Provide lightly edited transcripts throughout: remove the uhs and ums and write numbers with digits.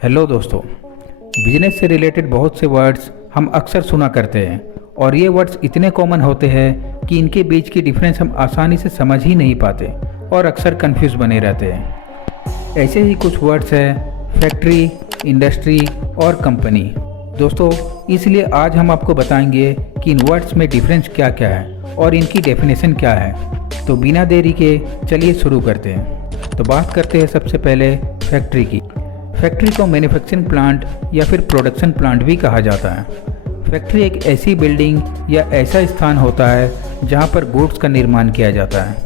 Hello दोस्तों। Business से related बहुत से वर्ड्स हम अक्सर सुना करते हैं और ये वर्ड्स इतने कॉमन होते हैं कि इनके बीच की डिफरेंस हम आसानी से समझ ही नहीं पाते और अक्सर कंफ्यूज बने रहते हैं। ऐसे ही कुछ वर्ड्स हैं फैक्ट्री, इंडस्ट्री और कंपनी। दोस्तों, इसलिए आज हम आपको बताएंगे कि इन वर्ड्स में डिफरेंस क्या क्या है और इनकी डेफिनेशन क्या है। तो बिना देरी के चलिए शुरू करते हैं। तो बात करते हैं सबसे पहले फैक्ट्री की। फैक्ट्री को मैन्युफैक्चरिंग प्लांट या फिर प्रोडक्शन प्लांट भी कहा जाता है। फैक्ट्री एक ऐसी बिल्डिंग या ऐसा स्थान होता है जहां पर गुड्स का निर्माण किया जाता है।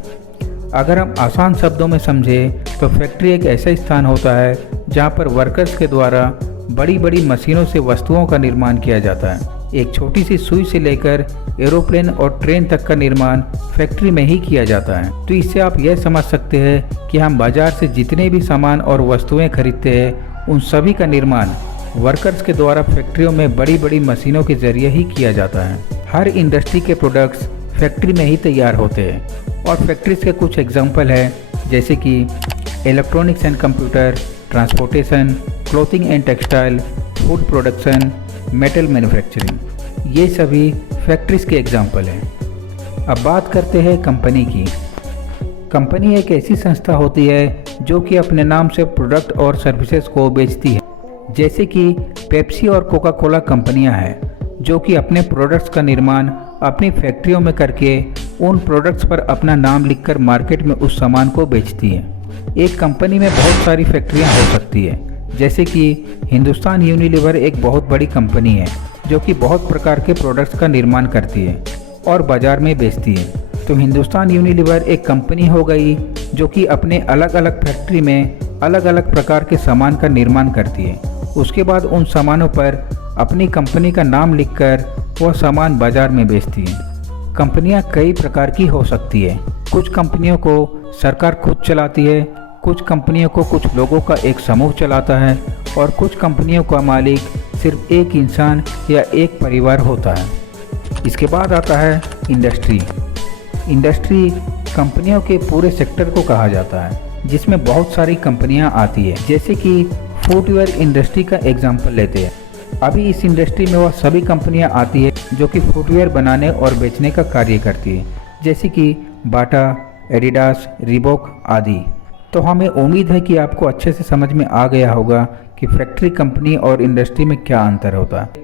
अगर हम आसान शब्दों में समझें तो फैक्ट्री एक ऐसा स्थान होता है जहां पर वर्कर्स के द्वारा बड़ी बड़ी मशीनों से वस्तुओं का निर्माण किया जाता है। एक छोटी सी सुई से लेकर एरोप्लेन और ट्रेन तक का निर्माण फैक्ट्री में ही किया जाता है। तो इससे आप यह समझ सकते हैं कि हम बाजार से जितने भी सामान और वस्तुएं खरीदते हैं उन सभी का निर्माण वर्कर्स के द्वारा फैक्ट्रियों में बड़ी बड़ी मशीनों के जरिए ही किया जाता है। हर इंडस्ट्री के प्रोडक्ट्स फैक्ट्री में ही तैयार होते हैं और फैक्ट्रीज के कुछ एग्जाम्पल हैं जैसे कि electronics and computer, transportation, clothing and textile, food production, metal manufacturing. ये सभी फैक्ट्रीज के एग्जाम्पल हैं। अब बात करते हैं कंपनी की। कंपनी एक ऐसी संस्था होती है जो कि अपने नाम से प्रोडक्ट और सर्विसेज को बेचती है। जैसे कि पेप्सी और कोका कोला कंपनियां हैं जो कि अपने प्रोडक्ट्स का निर्माण अपनी फैक्ट्रियों में करके उन प्रोडक्ट्स पर अपना नाम लिखकर मार्केट में उस सामान को बेचती हैं। एक कंपनी में बहुत सारी फैक्ट्रियां हो सकती है, जैसे कि हिंदुस्तान यूनिलीवर एक बहुत बड़ी कंपनी है जो कि बहुत प्रकार के प्रोडक्ट्स का निर्माण करती है और बाज़ार में बेचती है। तो हिंदुस्तान यूनिलीवर एक कंपनी हो गई जो कि अपने अलग अलग फैक्ट्री में अलग अलग प्रकार के सामान का निर्माण करती है। उसके बाद उन सामानों पर अपनी कंपनी का नाम लिखकर वह सामान बाज़ार में बेचती है। कंपनियां कई प्रकार की हो सकती है। कुछ कंपनियों को सरकार खुद चलाती है, कुछ कंपनियों को कुछ लोगों का एक समूह चलाता है और कुछ कंपनियों का मालिक सिर्फ एक इंसान या एक परिवार होता है। इसके बाद आता है इंडस्ट्री। इंडस्ट्री कंपनियों के पूरे सेक्टर को कहा जाता है जिसमें बहुत सारी कंपनियां आती है। जैसे कि फुटवेयर इंडस्ट्री का एग्जांपल लेते हैं। अभी इस इंडस्ट्री में वह सभी कंपनियां आती है जो कि फुटवेयर बनाने और बेचने का कार्य करती है, जैसे कि बाटा, एडिडास, रीबॉक आदि। तो हमें उम्मीद है कि आपको अच्छे से समझ में आ गया होगा कि फैक्ट्री, कंपनी और इंडस्ट्री में क्या अंतर होता है।